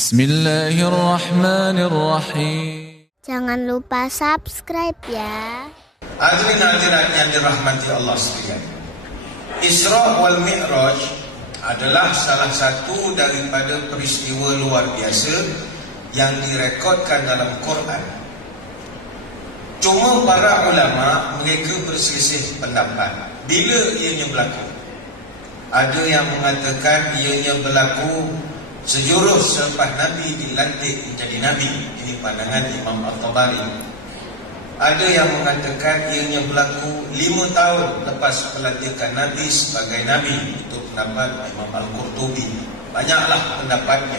Bismillahirrahmanirrahim. Jangan lupa subscribe ya. Hadirin hadirat yang dirahmati Allah sekalian. Isra wal Mi'raj adalah salah satu daripada peristiwa luar biasa yang direkodkan dalam Quran. Cuma para ulama mereka berselisih pendapat bila ianya berlaku. Ada yang mengatakan ianya berlaku Sejurus selepas Nabi dilantik menjadi Nabi Ini pandangan Imam Al-Tabari. Ada yang mengatakan ianya berlaku lima tahun lepas pelantikan Nabi sebagai Nabi Itu pendapat Imam Al-Qurtubi. Banyaklah pendapatnya.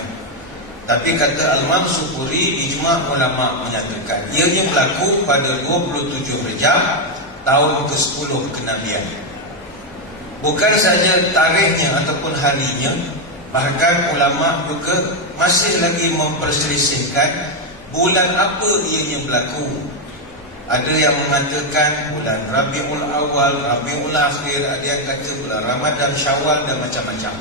Tapi kata Al-Mam Supuri Ijma' ulama menyatakan Ianya berlaku pada 27 Rejab Tahun ke-10 kenabian. Bukan saja tarikhnya ataupun harinya Bahkan ulama juga masih lagi memperselisihkan bulan apa ianya berlaku. Ada yang mengatakan bulan Rabiul Awal, Rabiul Akhir, ada yang kata bulan Ramadan, Syawal dan macam-macam.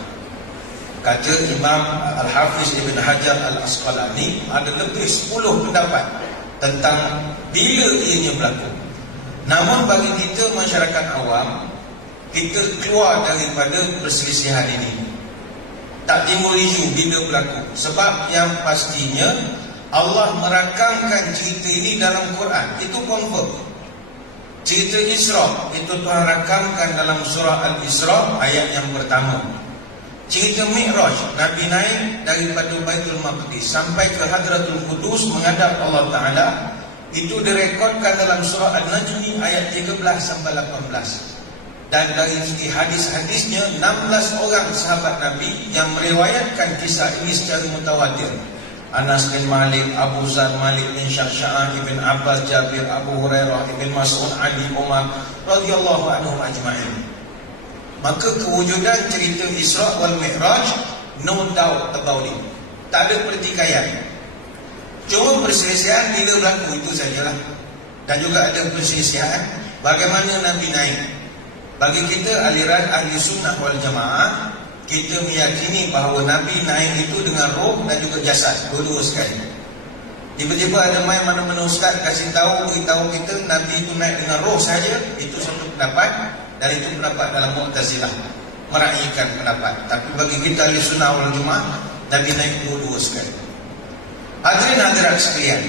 Kata Imam Al-Hafiz Ibn Hajar Al-Asqalani ada lebih 10 pendapat tentang bila ianya berlaku. Namun bagi kita masyarakat awam, kita keluar daripada perselisihan ini tak timbul isu bila berlaku. Sebab yang pastinya Allah merakamkan cerita ini dalam Quran. Itu confirm. Cerita Isra itu Tuhan rakamkan dalam surah Al-Isra ayat yang pertama. Cerita Mi'raj Nabi naik daripada Baitul Maqdis sampai ke Hadratul Qudus menghadap Allah Ta'ala. Itu direkodkan dalam surah Al-Najmi ayat 13 sampai 18 dan dari segi hadis-hadisnya 16 orang sahabat Nabi yang meriwayatkan kisah ini secara mutawatir. Anas bin Malik, Abu Zar Malik bin Syahsya'ah Ibn Abbas, Jabir, Abu Hurairah Ibn Mas'ud, Ali, Umar radhiyallahu anhu ajma'in. Maka kewujudan cerita Isra' wal Mi'raj no doubt about it. Tak ada pertikaian. Cuma perselisihan bila berlaku itu sajalah. Dan juga ada perselisihan bagaimana Nabi naik bagi kita aliran ahli sunnah wal jamaah Kita meyakini bahawa Nabi naik itu dengan roh dan juga jasad Dua-dua sekali. Tiba-tiba ada main mana-mana ustaz kasih tahu Beritahu kita Nabi itu naik dengan roh saja Itu satu pendapat Dan itu pendapat dalam Mu'tazilah. Meraihkan pendapat. Tapi bagi kita ahli sunnah wal jamaah Nabi naik dua-dua sekali. Hadirin hadirat sekalian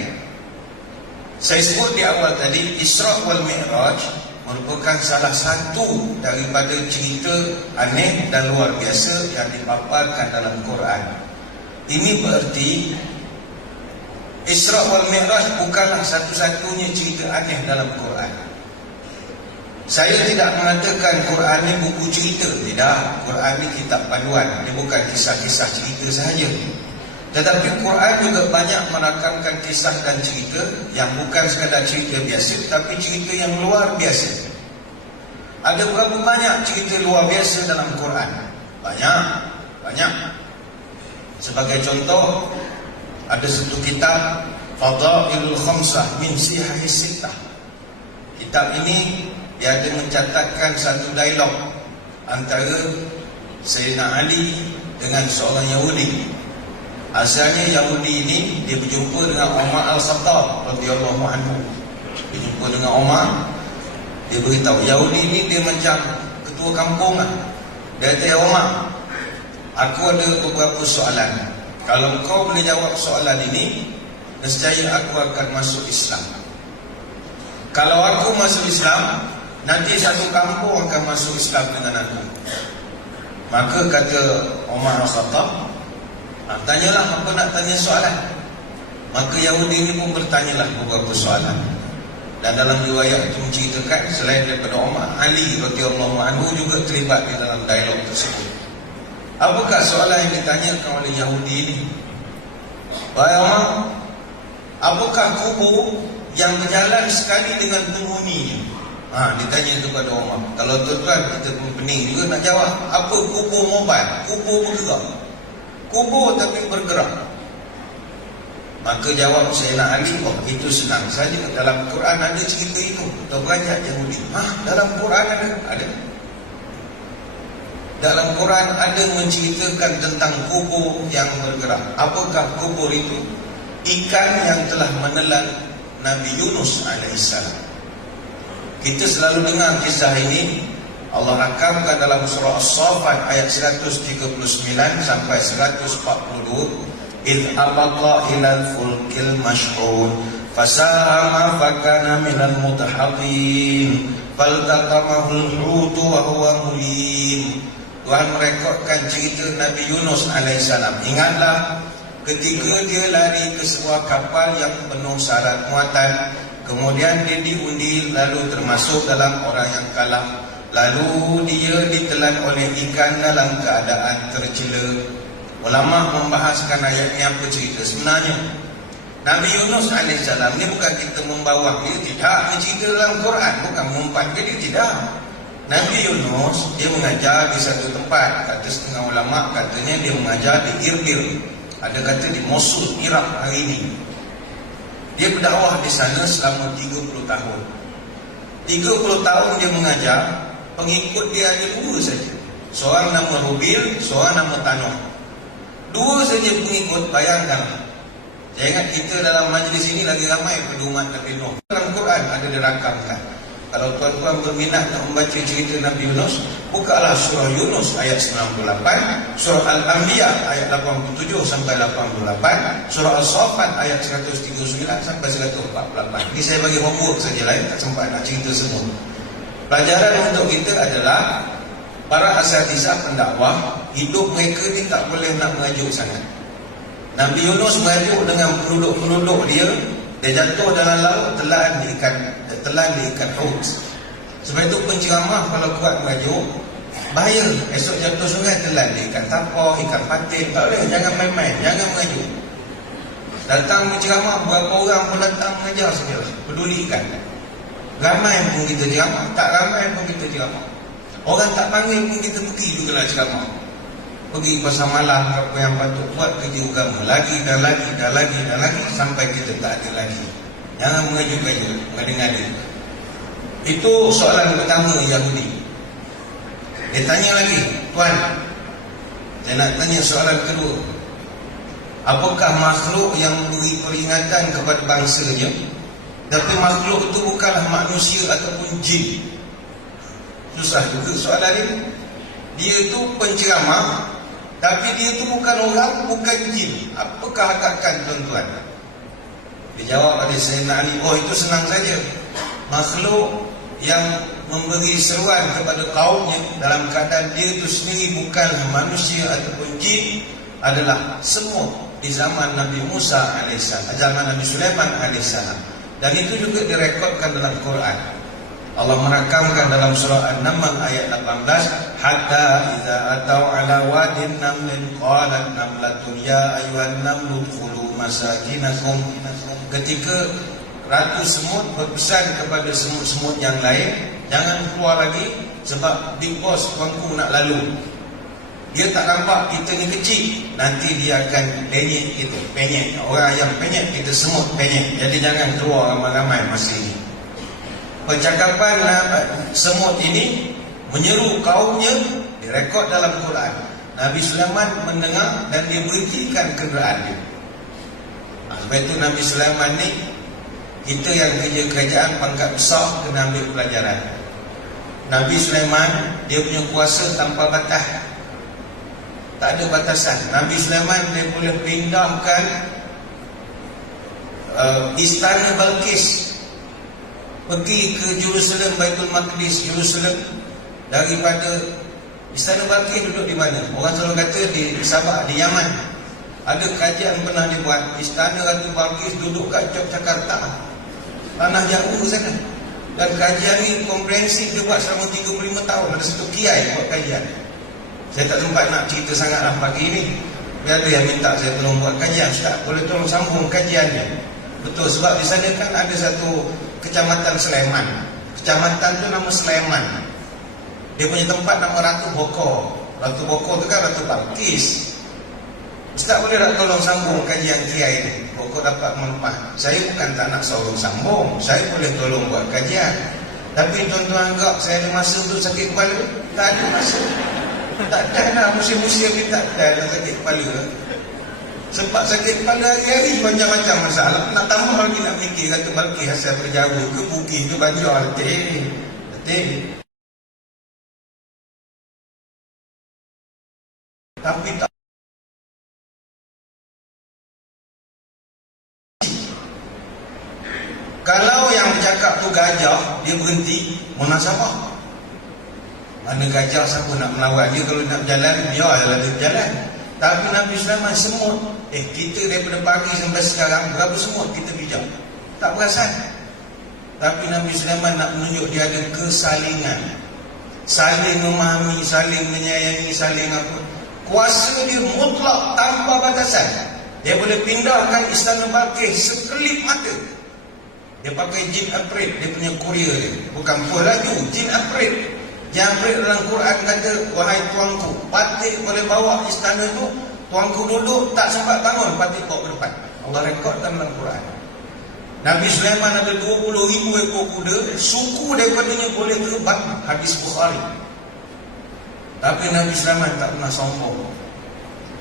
Saya sebut di awal tadi Isra' wal Mi'raj merupakan salah satu daripada cerita aneh dan luar biasa yang dipaparkan dalam Quran. Ini berarti Isra wal Mi'raj bukanlah satu-satunya cerita aneh dalam Quran. Saya tidak mengatakan Quran ini buku cerita, tidak. Quran ini kitab panduan, dia bukan kisah-kisah cerita sahaja. Tetapi Quran juga banyak merakamkan kisah dan cerita yang bukan sekadar cerita biasa tapi cerita yang luar biasa. Ada berapa banyak cerita luar biasa dalam Quran? Banyak, banyak. Sebagai contoh, ada satu kitab Fadailul Khamsah min Sihah Sittah. Kitab ini dia ada mencatatkan satu dialog antara Sayyidina Ali dengan seorang Yahudi Asalnya Yahudi ini dia berjumpa dengan Umar Al-Khattab radhiyallahu anhu. Dia jumpa dengan Umar dia beritahu Yahudi ini dia macam ketua kampung lah. Dia kata ya Umar, aku ada beberapa soalan. Kalau kau boleh jawab soalan ini, nescaya aku akan masuk Islam. Kalau aku masuk Islam, nanti satu kampung akan masuk Islam dengan aku. Maka kata Umar Al-Khattab, Ha, tanyalah apa nak tanya soalan. Maka Yahudi ini pun bertanyalah beberapa soalan. Dan dalam riwayat itu menceritakan selain daripada Umar, Ali radhiyallahu anhu juga terlibat di dalam dialog tersebut. Apakah soalan yang ditanyakan oleh Yahudi ini? Baik Umar, apakah kubur yang berjalan sekali dengan penghuninya? Ha, ditanya kepada Umar. Kalau tuan-tuan kita pun pening juga nak jawab. Apa kubur mobile? Kubur bergerak kubur tapi bergerak. Maka jawab Sayyidina Ali oh itu senang saja. Dalam Quran ada cerita itu. Atau banyak Yahudi. Ah dalam Quran ada? Ada. Dalam Quran ada menceritakan tentang kubur yang bergerak. Apakah kubur itu? Ikan yang telah menelan Nabi Yunus alaihissalam. Kita selalu dengar kisah ini Allah rakamkan dalam surah As-Saffat ayat 139 sampai 142 Id abaqa ila fulkil mash'un fasaama fakana minal min al-mudhaqin hutu wa huwa mulim. Tuhan merekodkan cerita Nabi Yunus AS Ingatlah ketika dia lari ke sebuah kapal yang penuh syarat muatan Kemudian dia diundi lalu termasuk dalam orang yang kalah. Lalu dia ditelan oleh ikan dalam keadaan tercela. Ulama membahaskan ayat ini apa cerita sebenarnya. Nabi Yunus AS ni bukan kita membawa dia tidak. Mencerita dalam Quran bukan mengumpat dia, dia tidak. Nabi Yunus dia mengajar di satu tempat. Kata setengah ulama katanya dia mengajar di Irbil. Ada kata di Mosul Iraq hari ini. Dia berdakwah di sana selama 30 tahun. 30 tahun dia mengajar pengikut dia ada dua saja. Seorang nama Rubil seorang nama Tanoh Dua saja pengikut bayangkan. Saya ingat kita dalam majlis ini lagi ramai pedoman Nabi Nuh. Dalam Quran ada dirakamkan. Kalau tuan-tuan berminat nak membaca cerita Nabi Yunus Bukalah surah Yunus ayat 98 Surah Al-Anbiya ayat 87 sampai 88 Surah Al-Sofat ayat 139 sampai 148 Ini saya bagi homework saja lain Tak sempat nak cerita semua Pelajaran untuk kita adalah Para asatizah pendakwah hidup mereka ni tak boleh nak mengajuk sangat. Nabi Yunus mengajuk dengan penduduk-penduduk dia, dia jatuh dalam laut telan di ikan telan di ikan hut. Sebab itu penceramah kalau kuat mengajuk, bahaya. Esok jatuh sungai telan di ikan tapau, ikan patin. Tak boleh, jangan main-main, jangan mengajuk. Datang menceramah, berapa orang pun datang mengajar saja. Pedulikan. Ramai pun kita ceramah, tak ramai pun kita ceramah. Orang tak panggil pun kita pergi juga lah ceramah. Pergi pasal malam apa yang patut buat kerja agama. Lagi dan lagi dan lagi dan lagi sampai kita tak ada lagi. Jangan mengajuk-ajuk mengada-ngada itu soalan pertama Yahudi. Dia tanya lagi tuan saya nak tanya soalan kedua. Apakah makhluk yang beri peringatan kepada bangsanya tapi makhluk itu bukanlah manusia ataupun jin susah juga soalan ini dia itu penceramah tapi dia itu bukan orang, bukan jin. Apakah hakkan tuan-tuan? Dia jawab pada Sayyidina Ali, oh itu senang saja. Makhluk yang memberi seruan kepada kaumnya dalam keadaan dia itu sendiri bukan manusia ataupun jin adalah semut di zaman Nabi Musa AS, zaman Nabi Sulaiman AS. Dan itu juga direkodkan dalam Quran. Allah merakamkan dalam surah An-Naml ayat 18 hatta idza atau ala wadin namlin qalat namlatun ya ayuhan namlu khulu masakinakum ketika ratu semut berpesan kepada semut-semut yang lain jangan keluar lagi sebab big boss tuanku nak lalu dia tak nampak kita ni kecil nanti dia akan penyek kita penyek orang yang penyek kita semut penyek jadi jangan keluar ramai-ramai masa ini percakapan semut ini menyeru kaumnya direkod dalam Quran. Nabi Sulaiman mendengar dan dia berhentikan kenderaan dia. Ha, sebab itu Nabi Sulaiman ni kita yang kerja kerajaan pangkat besar kena ambil pelajaran. Nabi Sulaiman dia punya kuasa tanpa batas. Tak ada batasan. Nabi Sulaiman dia boleh pindahkan uh, istana Balkis pergi ke Jerusalem Baitul Maqdis Jerusalem daripada Istana Balkis duduk di mana? Orang selalu kata di Sabah, di Yaman. Ada kajian pernah dibuat Istana Ratu Balkis duduk kat Yogyakarta. Tanah jauh sana. Dan kajian ni komprehensif dia buat selama 35 tahun. Ada satu kiai buat kajian. Saya tak sempat nak cerita sangat lah pagi ni. Biar ada yang minta saya tolong buat kajian. Ustaz, boleh tolong sambung kajiannya. Betul, sebab di sana kan ada satu kecamatan Sleman. Kecamatan tu nama Sleman. Dia punya tempat nama Ratu Boko. Ratu Boko tu kan Ratu Balkis. Ustaz boleh tak tolong sambung kajian kiai ni? Boko dapat manfaat. Saya bukan tak nak sambung sambung. Saya boleh tolong buat kajian. Tapi tuan-tuan anggap saya ada masa untuk sakit kepala? Tak ada masa. Tak ada lah musim-musim ni tak nak sakit kepala. Sebab sakit kepala hari-hari macam-macam masalah. Nak tambah lagi nak fikir kata bagi hasil berjauh ke bukit ke banjir. Betul. Betul. Tapi tak Kalau yang bercakap tu gajah, dia berhenti, munasabah. Mana gajah siapa nak melawan dia kalau nak berjalan, biarlah dia berjalan. Tapi Nabi Sulaiman semut, eh kita daripada pagi sampai sekarang, berapa semut kita bijak? Tak perasan. Tapi Nabi Sulaiman nak menunjuk dia ada kesalingan. Saling memahami, saling menyayangi, saling apa. Kuasa dia mutlak tanpa batasan. Dia boleh pindahkan istana Balkis sekelip mata. Dia pakai jin apret Dia punya kuria dia Bukan puas laju Jin apret Apret dalam Quran kata Wahai tuanku Patik boleh bawa istana tu Tuanku duduk Tak sempat bangun Patik bawa ke depan Allah rekodkan dalam Quran Nabi Sulaiman ada 20 ribu ekor kuda Suku daripadanya boleh terbang Habis Bukhari Tapi Nabi Sulaiman tak pernah sombong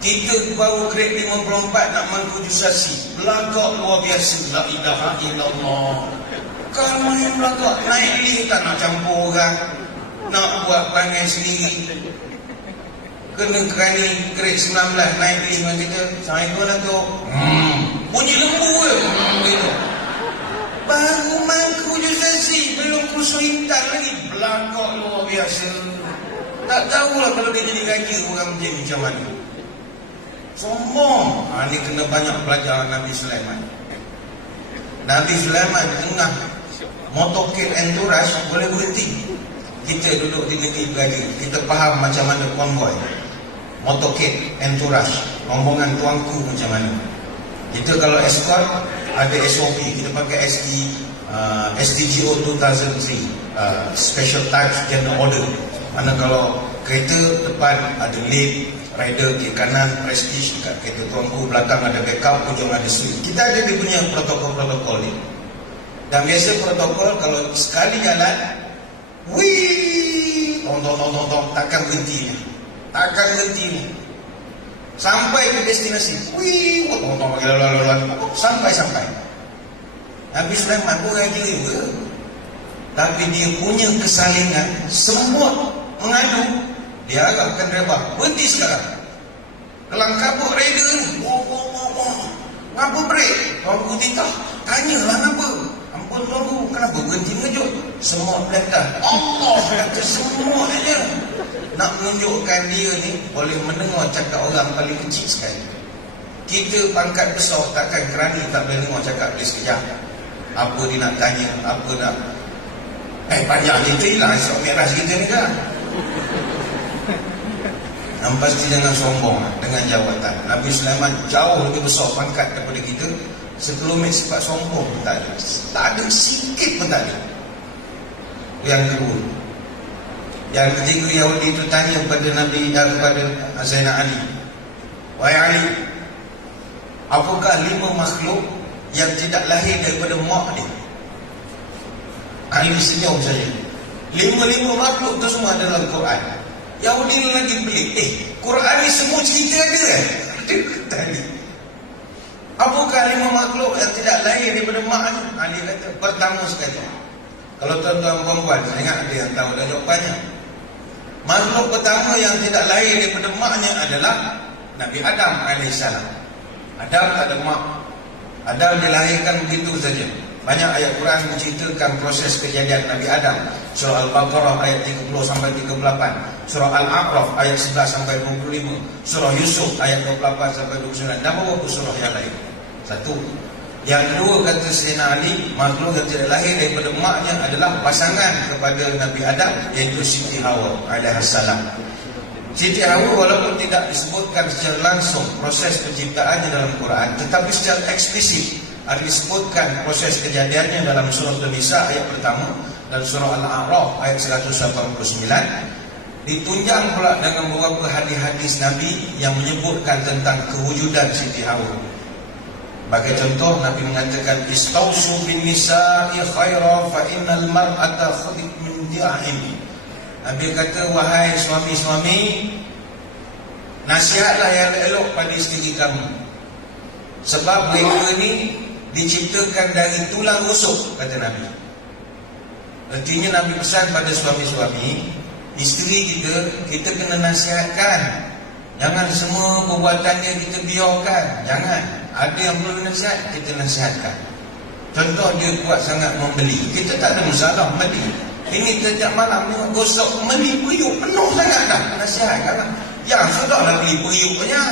kita baru grade 54 nak manifestasi. Belagak luar biasa. La ilaha illallah. Kan main belagak. Naik ni tak nak campur orang. Nak buat panggil sendiri. Kena kerani grade 19 naik ni dengan kita. Lah tu. Hmm. Bunyi lembu ke? Hmm, gitu. Baru manifestasi. Belum kusuk hitam lagi. Belagak luar biasa. Tak tahulah kalau dia jadi raja orang macam mana. Sombong. Ha, ini kena banyak pelajaran Nabi Sulaiman. Nabi Sulaiman tengah motokin entourage boleh berhenti. Kita duduk di negeri berada. Kita faham macam mana konvoy. Motokin entourage. Rombongan tuanku macam mana. Kita kalau escort ada SOP. Kita pakai SD, uh, SDGO 2003. Uh, Special Type General Order. Mana kalau kereta depan ada lead, rider di kanan prestige dekat kereta tuanku belakang ada backup ujung ada suite kita ada dia punya protokol-protokol ni dan biasa protokol kalau sekali jalan wih tong tong tong tong takkan berhenti ni takkan berhenti ni sampai ke destinasi wih tong tong tong sampai sampai Nabi Sulaiman pun raja juga tapi dia punya kesalingan semua mengadu dia agakkan rebah. Berhenti sekarang. Kelang kabut rider. Wah, wah, wah, wah. Ngapa break? Tuanku titah. Tanyalah ngapa. Tuanku, kenapa berhenti mengejut? Semua meletak. Allah kata semua aja. Nak menunjukkan dia ni boleh mendengar cakap orang paling kecil sekali. Kita pangkat besar takkan kerani tak boleh dengar cakap dia sekejap. Apa dia nak tanya, apa nak... Eh, banyak cerita lah. Esok merah kita ni kan. Dan pasti jangan sombong dengan jawatan. Nabi Sulaiman jauh lebih besar pangkat daripada kita. Sekelumit sifat sombong pun tak ada. Tak ada sikit pun tak ada. Yang kedua. Yang ketiga Yahudi itu tanya kepada Nabi dan kepada Zainal Ali. Wahai Ali. Apakah lima makhluk yang tidak lahir daripada mak dia? Ali senyum saja. Lima-lima makhluk itu semua ada dalam Quran. Yahudi lagi pelik. Eh, Quran ni semua cerita ada kan? Ada tadi. Apakah lima makhluk yang tidak lain daripada mak ni? Ali kata, pertama sekali. Kalau tuan-tuan perempuan, saya ingat ada yang tahu dah jawapannya. Makhluk pertama yang tidak lahir daripada maknya adalah Nabi Adam AS. Adam tak ada mak. Adam dilahirkan begitu saja. Banyak ayat Quran menceritakan proses kejadian Nabi Adam. Surah Al-Baqarah ayat 30 sampai 38. Surah Al-A'raf ayat 11 sampai 25. Surah Yusuf ayat 28 sampai 29. Dan beberapa surah yang lain. Satu. Yang kedua kata Sayyidina Ali, makhluk yang tidak lahir daripada maknya adalah pasangan kepada Nabi Adam iaitu Siti Hawa alaihissalam. Siti Hawa walaupun tidak disebutkan secara langsung proses penciptaannya dalam Quran tetapi secara eksplisit ada disebutkan proses kejadiannya dalam surah Al-Nisa ayat pertama dan surah Al-A'raf ayat 189 ditunjang pula dengan beberapa hadis-hadis Nabi yang menyebutkan tentang kewujudan Siti Hawa. Bagi contoh Nabi mengatakan istausu bin nisa'i khaira fa innal mar'ata khuliq min di'ain. Nabi kata wahai suami-suami Nasihatlah yang elok pada isteri kamu. Sebab mereka ni diciptakan dari tulang rusuk, kata Nabi. Artinya Nabi pesan pada suami-suami, isteri kita, kita kena nasihatkan. Jangan semua perbuatannya kita biarkan. Jangan. Ada yang perlu nasihat, kita nasihatkan. Contoh dia kuat sangat membeli. Kita tak ada masalah membeli. Ini setiap malam ni gosok membeli periuk penuh sangat dah. Nasihatkan lah. Ya, sudahlah beli periuk punya.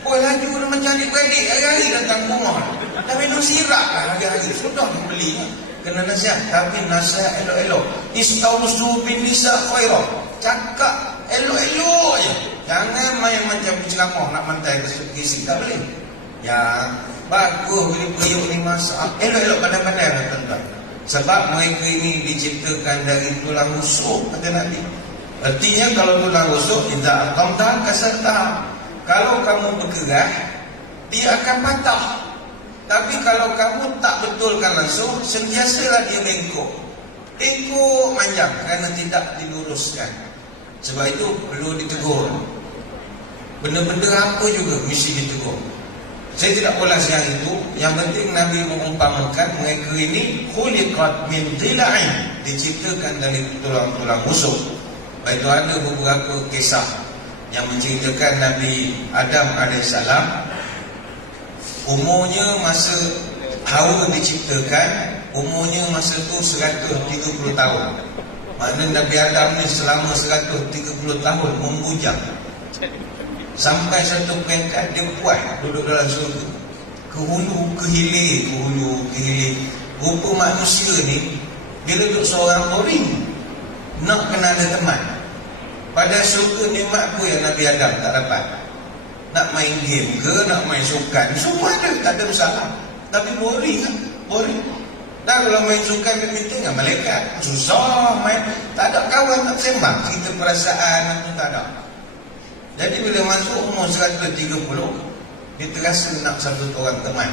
Boleh laju dah macam adik-beradik hari-hari datang rumah. Dah minum sirap lah hari-hari. Sudah membeli. Kena nasihat. Tapi nasihat elok-elok. Istausu bin nisa khairah. Cakap elok-elok je. Jangan main macam ceramah nak mantai ke kisi. Tak boleh. Ya, bagus beli periuk ni masak. Elok-elok pandai-pandai lah tuan-tuan. Sebab mereka ini diciptakan dari tulang rusuk kata Nabi. Artinya kalau tulang rusuk tidak akan tak kasar tak. Kalau kamu bergerak, dia akan patah. Tapi kalau kamu tak betulkan langsung, sentiasalah dia bengkok. Bengkok manjang kerana tidak diluruskan. Sebab itu perlu ditegur. Benda-benda apa juga mesti ditegur. Saya tidak ulas yang itu. Yang penting Nabi mengumpamakan mereka ini khuliqat min dhila'in. Diciptakan dari tulang-tulang musuh. Baik itu ada beberapa kisah yang menceritakan Nabi Adam AS umurnya masa Hawa diciptakan umurnya masa tu 130 tahun maknanya Nabi Adam ni selama 130 tahun membujang sampai satu peringkat dia kuat duduk dalam surga. Ke hulu ke hilir ke hulu ke hilir rupa manusia ni dia duduk seorang boring. Nak kena ada teman. Pada surga nikmat apa yang Nabi Adam tak dapat? Nak main game ke nak main sukan? Semua ada tak ada masalah. Tapi boring kan boring. Dan kalau main sukan badminton dengan malaikat. Susah main. Tak ada kawan nak sembang. Kita perasaan tak ada jadi bila masuk umur 130 dia terasa nak satu orang teman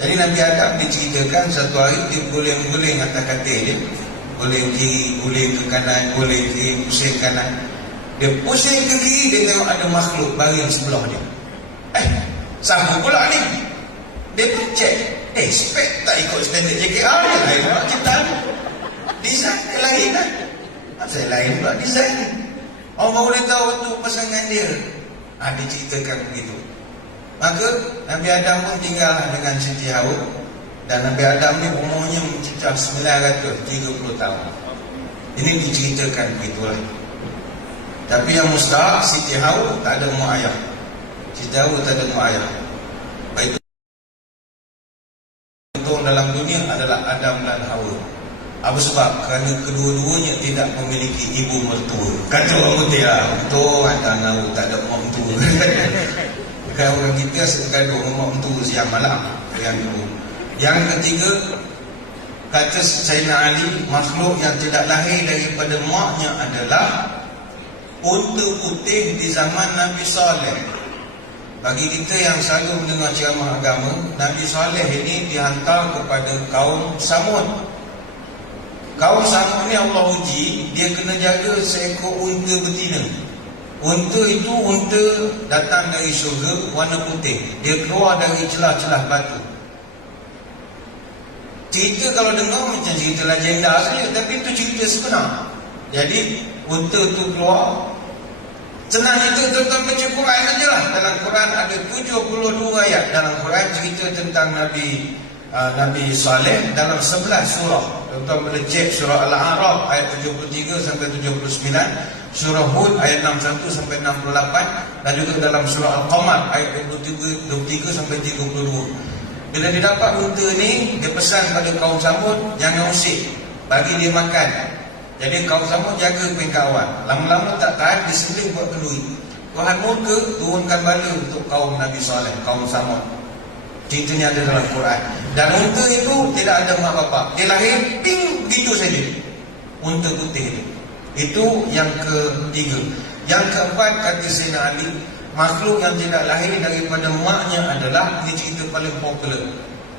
jadi Nabi Adam diceritakan satu hari dia guling-guling atas katil dia boleh kiri, boleh ke kanan, boleh kiri, pusing kanan. Dia pusing ke kiri, dia tengok ada makhluk baring sebelah dia. Eh, siapa pula ni? Dia pun cek. Eh, spek tak ikut standard JKR dia lain pula ni. Design dia lain lah. Saya lain pula design ni. Orang boleh tahu tu pasangan dia. Ha, dia ceritakan begitu. Maka Nabi Adam pun tinggal dengan Siti Hawa dan Nabi Adam ni umurnya mencecah 930 tahun. Ini diceritakan begitulah. Tapi yang mustahak Siti Hawa tak ada mak ayah. Siti Hawa tak ada mak ayah. Baik itu dalam dunia adalah Adam dan Hawa. Apa sebab? Kerana kedua-duanya tidak memiliki ibu mertua. Kata orang putih lah. Betul, ada Hawa tak ada mak mertua. Kalau orang kita sekadar mak mertua siang malam. Yang. Yang ketiga Kata Sayyidina Ali Makhluk yang tidak lahir daripada maknya adalah Unta putih di zaman Nabi Saleh Bagi kita yang selalu mendengar ceramah agama Nabi Saleh ini dihantar kepada kaum Samud Kaum Samud ni Allah uji Dia kena jaga seekor unta betina. Unta itu unta datang dari syurga warna putih. Dia keluar dari celah-celah batu. Cerita kalau dengar macam cerita legenda saja Tapi itu cerita sebenar. Jadi unta tu keluar. Senang cerita tentang baca Quran saja lah. Dalam Quran ada 72 ayat. Dalam Quran cerita tentang Nabi uh, Nabi Saleh Dalam 11 surah Tuan-tuan boleh cek surah Al-A'raf Ayat 73 sampai 79 Surah Hud ayat 61 sampai 68 Dan juga dalam surah Al-Qamar Ayat 23, 23 sampai 32 bila dia dapat unta ni Dia pesan pada kaum sambut Jangan usik Bagi dia makan. Jadi kaum sambut jaga pengkawan. Lama-lama tak tahan Dia seling buat kenduri Tuhan murka Turunkan bala untuk kaum Nabi Saleh Kaum sambut Ceritanya ada dalam Quran. Dan unta itu Tidak ada mak bapak. Dia lahir Ping Gitu saja. Unta putih itu. Itu yang ketiga. Yang keempat Kata Sayyidina Ali makhluk yang tidak lahir daripada maknya adalah ini cerita paling popular.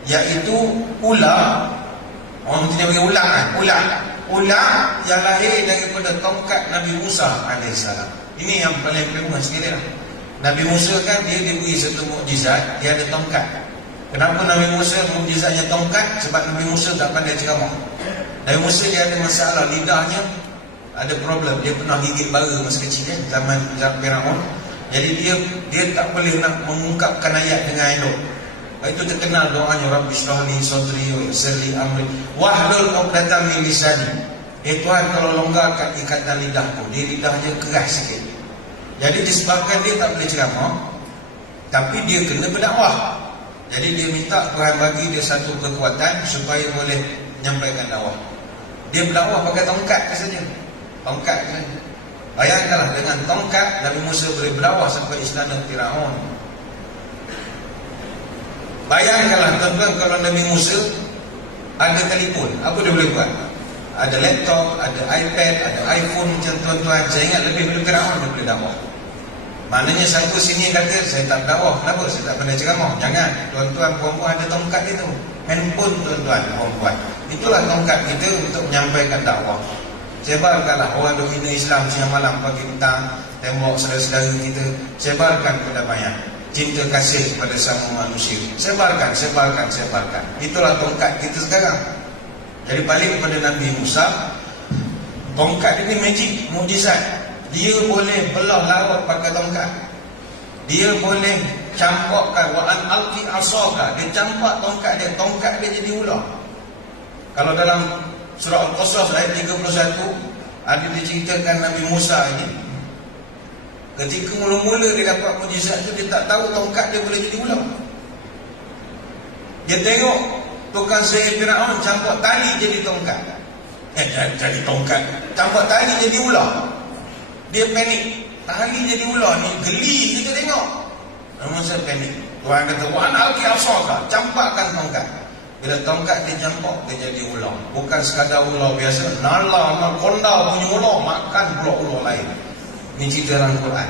Iaitu ular. Orang mesti panggil ular kan? Ular. Ular yang lahir daripada tongkat Nabi Musa AS. Ini yang paling famous sekali lah. Nabi Musa kan dia diberi satu mukjizat, dia ada tongkat. Kenapa Nabi Musa mukjizatnya tongkat? Sebab Nabi Musa tak pandai ceramah. Nabi Musa dia ada masalah lidahnya ada problem. Dia pernah gigit bara masa kecil kan zaman Firaun. Jadi dia dia tak boleh nak mengungkapkan ayat dengan elok. Itu terkenal doanya Rabbi syrahli sadri wa yassirli amri wahlul 'uqdatam min lisani. Eh Tuhan kalau longgarkan ikatan lidahku, dia lidahnya keras sikit. Jadi disebabkan dia tak boleh ceramah Tapi dia kena berdakwah Jadi dia minta Tuhan bagi dia satu kekuatan Supaya boleh menyampaikan dakwah. Dia berdakwah pakai tongkat saja Tongkat saja Bayangkanlah dengan tongkat Nabi Musa boleh berdakwah sampai istana Firaun. Bayangkanlah tuan-tuan kalau Nabi Musa Ada telefon Apa dia boleh buat? Ada laptop, ada iPad, ada iPhone macam tuan-tuan. Saya ingat lebih dulu Firaun dia boleh dakwah Maknanya sangka sini kata saya tak dakwah. Kenapa? Saya tak pernah ceramah. Jangan. Tuan-tuan puan-puan ada tongkat itu. Handphone tuan-tuan puan-puan. Itulah tongkat kita untuk menyampaikan dakwah. Sebarkanlah orang hina Islam siang malam pagi petang tembok saudara-saudara kita. Sebarkan kedamaian. Cinta kasih kepada semua manusia. Sebarkan, sebarkan, sebarkan. Itulah tongkat kita sekarang. Jadi balik kepada Nabi Musa. Tongkat ini magic, mujizat. Dia boleh belah laut pakai tongkat. Dia boleh campakkan wa an alqi asaka. Dia campak tongkat dia, tongkat dia jadi ular. Kalau dalam surah Al-Qasas ayat 31 ada diceritakan Nabi Musa ini ketika mula-mula dia dapat mujizat tu dia tak tahu tongkat dia boleh jadi ular. Dia tengok tukang sihir Firaun campak tali jadi tongkat. Eh jadi tongkat. Campak tali jadi ular. Dia panik. Tali jadi ular ni geli kita tengok. Namun saya panik. Tuhan kata, "Wan alki asaka." Campakkan tongkat. Bila tongkat dia campak, dia jadi ular. Bukan sekadar ular biasa. Nala, konda punya ular, makan pula ular lain. Ini cerita dalam Quran.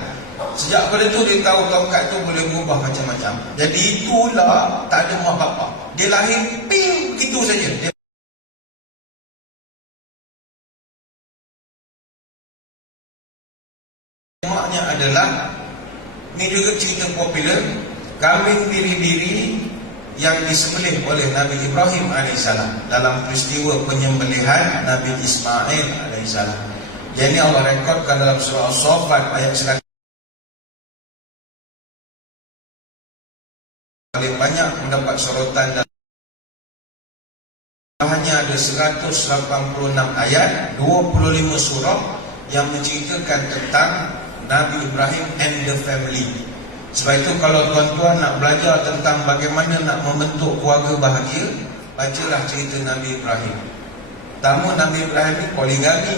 Sejak pada tu dia tahu tongkat tu boleh berubah macam-macam. Jadi itulah tak ada mak bapak. Dia lahir ping gitu saja. Dia Ini juga cerita popular. Kambing biri-biri Yang disembelih oleh Nabi Ibrahim AS Dalam peristiwa penyembelihan Nabi Ismail AS Jadi Allah rekodkan dalam surah Al-Sofat Ayat 100 Paling banyak mendapat sorotan dan hanya ada 186 ayat 25 surah yang menceritakan tentang Nabi Ibrahim and the family. Sebab itu kalau tuan-tuan nak belajar tentang bagaimana nak membentuk keluarga bahagia, bacalah cerita Nabi Ibrahim. Tamu Nabi Ibrahim ni poligami.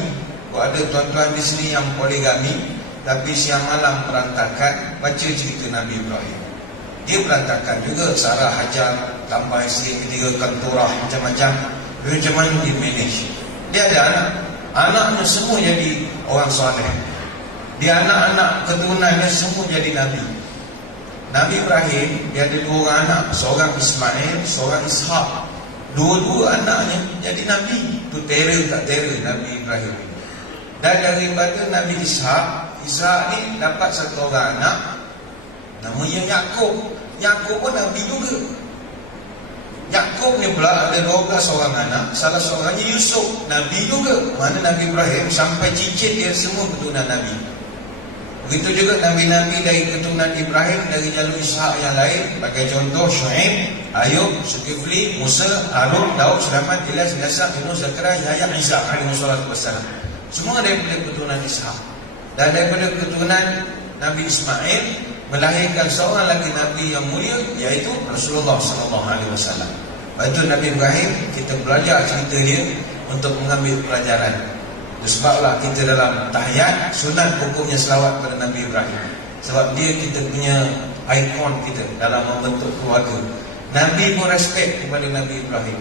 Kalau ada tuan-tuan di sini yang poligami, tapi siang malam perantakan, baca cerita Nabi Ibrahim. Dia berantakan juga Sarah Hajar, tambah isteri ketiga kantorah, macam-macam. Dia macam mana dia manage. Dia ada anak. Anaknya semua jadi orang soleh. Dia anak-anak keturunannya semua jadi Nabi. Nabi Ibrahim Dia ada dua orang anak. Seorang Ismail, seorang Ishak. Dua-dua anaknya jadi Nabi. Itu terror tak terror Nabi Ibrahim Dan daripada Nabi Ishak Ishak ni dapat satu orang anak. Namanya Yaakob Yaakob pun Nabi juga. Yaakob ni pula ada 12 orang anak. Salah seorangnya Yusuf Nabi juga. Mana Nabi Ibrahim Sampai cicit dia semua keturunan Nabi Begitu juga Nabi-Nabi dari keturunan Ibrahim Dari jalur Ishak yang lain. Bagi contoh Shu'ib, Ayub, Sukifli, Musa, Harun, Daud, Sulaiman, Ilyas, Ilyasa, Yunus, Zakara, Yahya, Isa Alaihi Wasallam Semua daripada keturunan Ishak. Dan daripada keturunan Nabi Ismail Melahirkan seorang lagi Nabi yang mulia Iaitu Rasulullah SAW Lepas Nabi Ibrahim Kita belajar cerita dia Untuk mengambil pelajaran Sebablah kita dalam tahiyat Sunat hukumnya selawat kepada Nabi Ibrahim. Sebab dia kita punya ikon kita Dalam membentuk keluarga. Nabi pun respect kepada Nabi Ibrahim.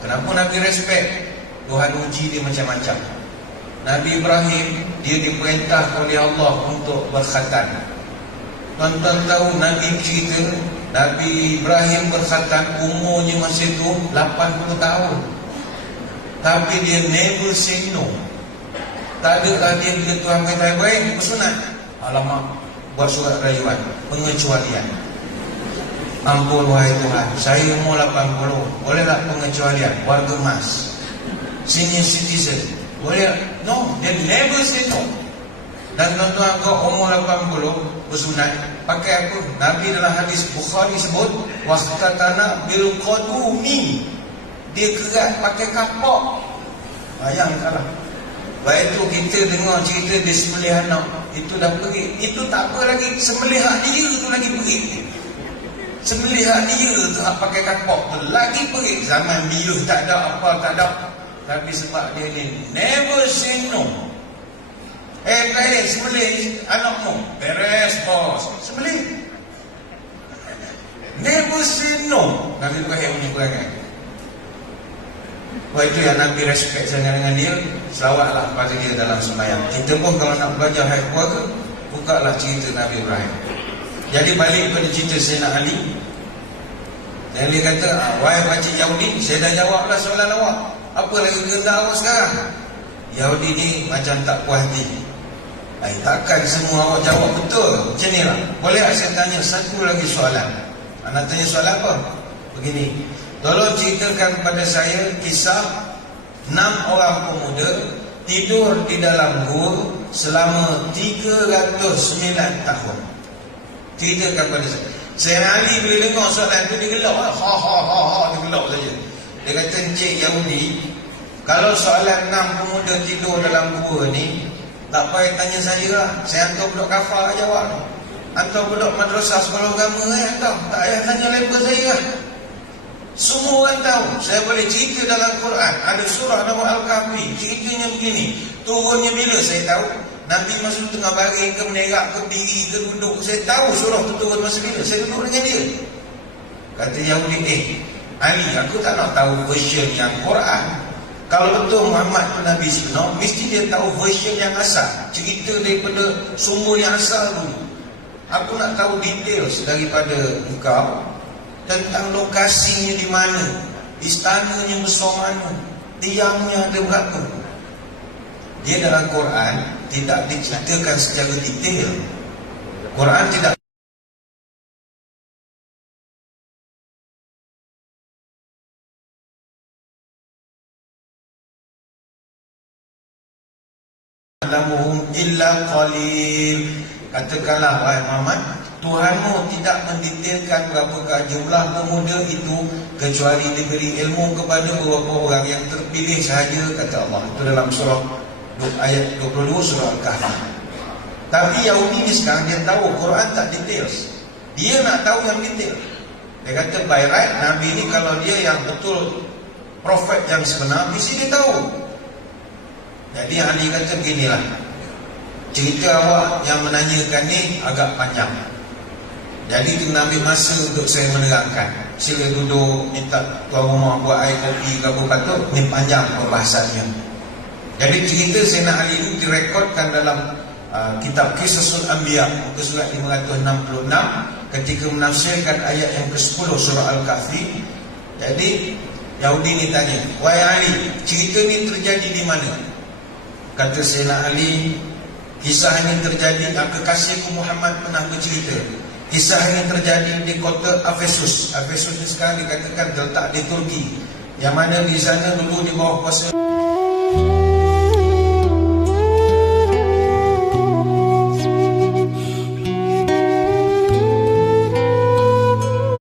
Kenapa Nabi respect? Tuhan uji dia macam-macam. Nabi Ibrahim Dia diperintah oleh Allah untuk berkhatan Tuan-tuan tahu Nabi cerita Nabi Ibrahim berkhatan Umurnya masih tu 80 tahun. Tapi dia never say no Tak ada lah dia bila Tuhan kata baik Bersunat. Alamak. Buat surat rayuan Pengecualian. Ampun wahai Tuhan Saya umur 80 Bolehlah pengecualian? Warga emas. Senior citizen. Boleh No Dia never say no. Dan tuan-tuan kau umur 80 Bersunat Pakai apa Nabi dalam hadis Bukhari sebut Waqtatana bil qadumi. Dia kerat pakai kapak. Bayangkanlah Baik tu kita dengar cerita dia sembelih anak Itu dah pergi. Itu tak apa lagi. Sembelih hak dia tu lagi pergi. Sembelih hak dia tu hak pakai kapak tu Lagi pergi. Zaman bila tak ada apa tak ada. Tapi sebab dia ni Never say no. Eh baik sembelih anakmu Beres bos. Sembelih. Never say no. Nabi Ibrahim ni perangai. Sebab itu yang Nabi respect sangat dengan dia Selawatlah pada dia dalam sembahyang Kita pun kalau nak belajar hai keluarga Bukalah cerita Nabi Ibrahim. Jadi balik pada cerita Sayyidina Ali. Yang dia kata ah, Wahai pakcik Yahudi Saya dah jawablah soalan awak. Apa lagi kena awak sekarang? Yahudi ni macam tak puas hati. Ay, takkan semua awak jawab betul. Macam ni lah. Boleh tak saya tanya satu lagi soalan? Anda tanya soalan apa? Begini. Tolong ceritakan kepada saya kisah Enam orang pemuda Tidur di dalam gua Selama 309 tahun. Ceritakan kepada saya Saya Ali bila dengar soalan tu Dia gelap Ha ha ha ha Dia gelap saja. Dia kata Encik Yahudi Kalau soalan enam pemuda tidur dalam gua ni Tak payah tanya saya lah. Saya hantar budak kafar jawab Hantar budak madrasah sekolah agama kan hantar. Tak payah tanya level saya lah semua orang tahu Saya boleh cerita dalam Quran Ada surah nama Al-Kahfi Ceritanya begini. Turunnya bila saya tahu? Nabi masa tu tengah baring ke menerak ke diri ke duduk Saya tahu surah tu turun masa bila. Saya duduk dengan dia. Kata Yahudi Eh Ali aku tak nak tahu version yang Quran. Kalau betul Muhammad tu Nabi sebenar Mesti dia tahu version yang asal. Cerita daripada sumber yang asal dulu. Aku nak tahu details daripada engkau tentang lokasinya di mana, istananya besar mana, tiangnya ada berapa. Dia dalam Quran tidak diceritakan secara detail. Quran tidak Alamuhum illa qalil Katakanlah wahai Muhammad Tuhanmu tidak mendetailkan berapakah jumlah pemuda itu Kecuali diberi ilmu kepada beberapa orang yang terpilih sahaja Kata Allah. Itu dalam surah ayat 22 surah Al-Kahfi. Tapi Yahudi ni sekarang dia tahu Quran tak details. Dia nak tahu yang detail. Dia kata by right Nabi ni kalau dia yang betul Prophet yang sebenar Mesti dia tahu. Jadi Ali kata beginilah. Cerita awak yang menanyakan ni agak panjang jadi itu ambil masa untuk saya menerangkan Sila duduk minta tuan rumah buat air kopi ke apa patut Ini panjang pembahasannya Jadi cerita Sayyidina Ali ini direkodkan dalam uh, kitab Kisasul Anbiya Muka surat 566 Ketika menafsirkan ayat yang ke-10 surah Al-Kahfi. Jadi Yahudi ni tanya Wahai Ali, cerita ni terjadi di mana? Kata Sayyidina Ali Kisah ini terjadi Kekasihku Muhammad pernah bercerita Kisah ini terjadi di kota Efesus. Efesus ini sekarang dikatakan terletak di Turki. Yang mana di sana dulu di bawah kuasa